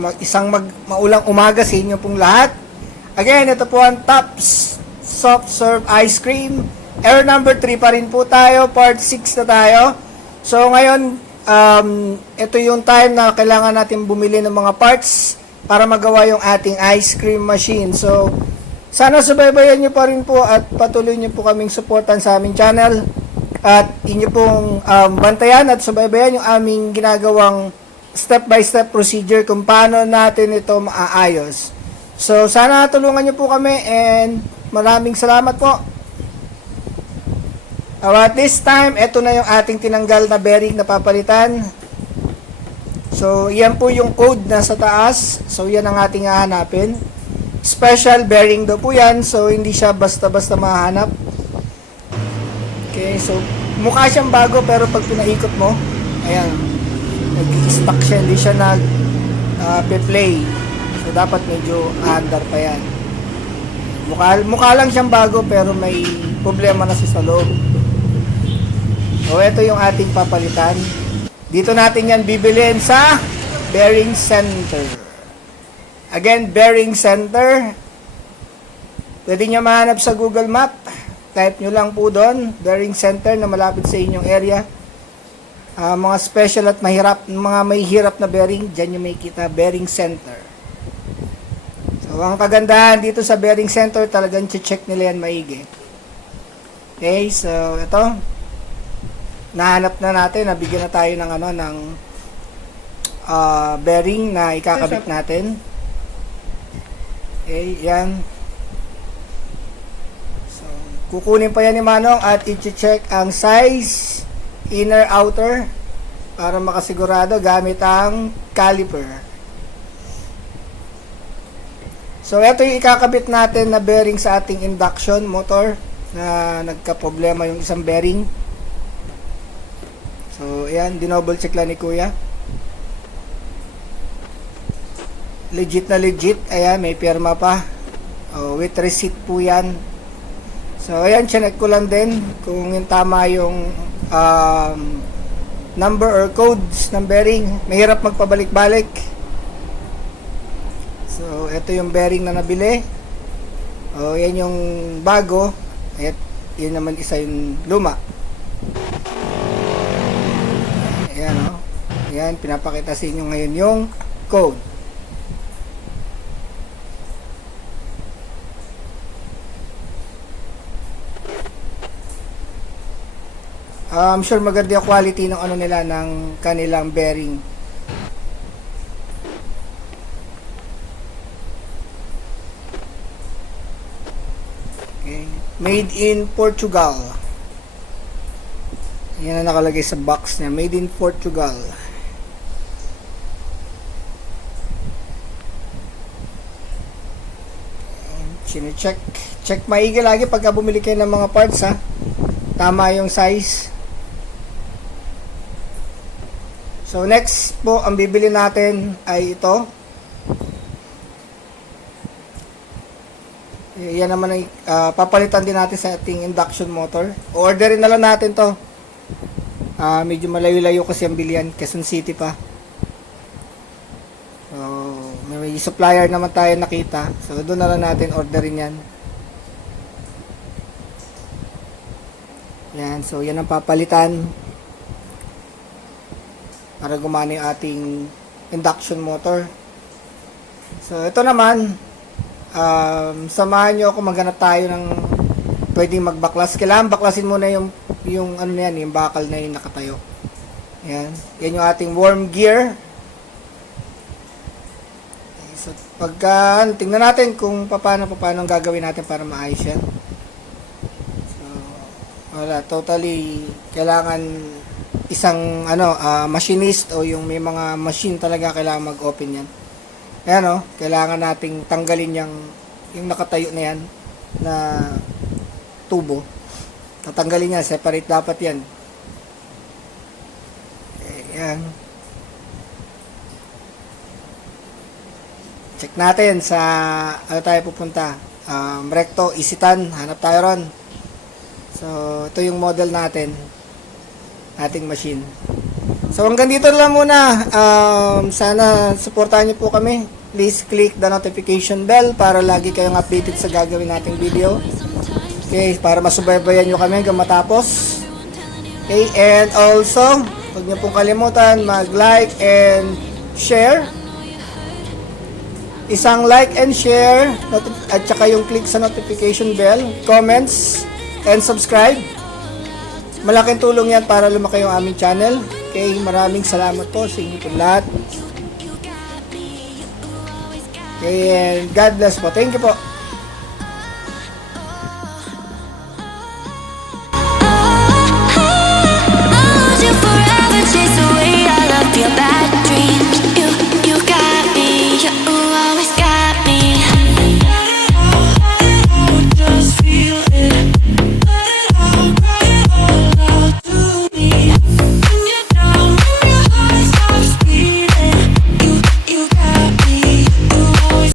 maulang umaga sa inyo pong lahat. Again, ito po ang Tops Soft Serve Ice Cream. Error number 3 pa rin po tayo. Part 6 na tayo. So ngayon, ito yung time na kailangan natin bumili ng mga parts para magawa yung ating ice cream machine. So, sana subaybayan nyo pa rin po at patuloy nyo po kaming supportan sa aming channel. At inyo pong bantayan at subaybayan yung aming ginagawang step-by-step procedure kung paano natin ito maaayos. So, sana tulungan nyo po kami and maraming salamat po. At this time, ito na yung ating tinanggal na bearing na papalitan. So, yan po yung code na sa taas. So, yan ang ating hahanapin. Special bearing daw po yan. So, hindi siya basta-basta mahanap. Okay, so mukha siyang bago pero pag pinaikot mo, ayan, nag-i-stuck siya, hindi siya nag-play. So dapat medyo andar pa yan. Mukha lang siyang bago pero may problema na sa loob. So ito yung ating papalitan. Dito natin yan bibilhin sa bearing center. Again, bearing center. Pwede nyo mahanap sa Google Map. Type nyo lang po doon, bearing center na malapit sa inyong area. Mga special at mga may hirap na bearing, dyan nyo may kita, bearing center. So, ang kagandahan dito sa bearing center, talagang check nila yan maigi. Okay, so ito. Nahanap na natin, nabigyan na tayo ng bearing na ikakabit natin. Okay, yan. Kukunin pa yan ni Manong at i-check ang size, inner, outer para makasigurado gamit ang caliper. So, ito yung ikakabit natin na bearing sa ating induction motor na nagka-problema yung isang bearing. So, ayan, dinouble check lang ni Kuya. Legit na legit. Ayan, may pirma pa. With receipt po yan. So, ayan, chinek ko lang din kung yung tama yung number or codes ng bearing. Mahirap magpabalik-balik. So, ito yung bearing na nabili. Yan yung bago. At yun naman isa yung luma. Ayan, Ayan, pinapakita sa inyo ngayon yung code. I'm sure maganda yung quality ng nila ng kanilang bearing. Okay. Made in Portugal. Yan ang nakalagay sa box niya. Made in Portugal. Sine-check. Check maigi lagi pagka bumili kayo ng mga parts, ha. Tama yung size. So, next po, ang bibili natin ay ito. Yan naman ay papalitan din natin sa ating induction motor. Orderin na lang natin to. Medyo malayo-layo kasi ang bilihan. Quezon City pa. So, may supplier naman tayo nakita. So, doon na lang natin orderin yan. Yan. So, yan ang papalitan para gumana yung ating induction motor. So, ito naman, samahan nyo ako, maghanap tayo ng pwedeng magbaklas. Kailangan baklasin muna yung yung bakal na yung nakatayo. Yan. Yan yung ating worm gear. So, tingnan natin kung paano ang gagawin natin para maayos yan. So, wala, totally, kailangan isang machinist o yung may mga machine talaga kailangan mag-open yan. Ayan, kailangan nating tanggalin yung nakatayo na yan na tubo. Tatanggalin yan, separate dapat yan. Ayan. Check natin sa tayo pupunta. Recto, Isitan, hanap tayo ron. So, ito yung model natin. Ating machine. So hanggang dito lang muna. Sana supportahan niyo po kami. Please click the notification bell para lagi kayong updated sa gagawin nating video. Okay, para masubaybayan nyo kami hanggang matapos. Okay, and also, huwag niyo pong kalimutan mag-like and share. Isang like and share at saka yung click sa notification bell, comments, and subscribe. Malaking tulong yan para lumaki yung aming channel. Okay, maraming salamat po sa inyo po lahat. Okay, and God bless po. Thank you po.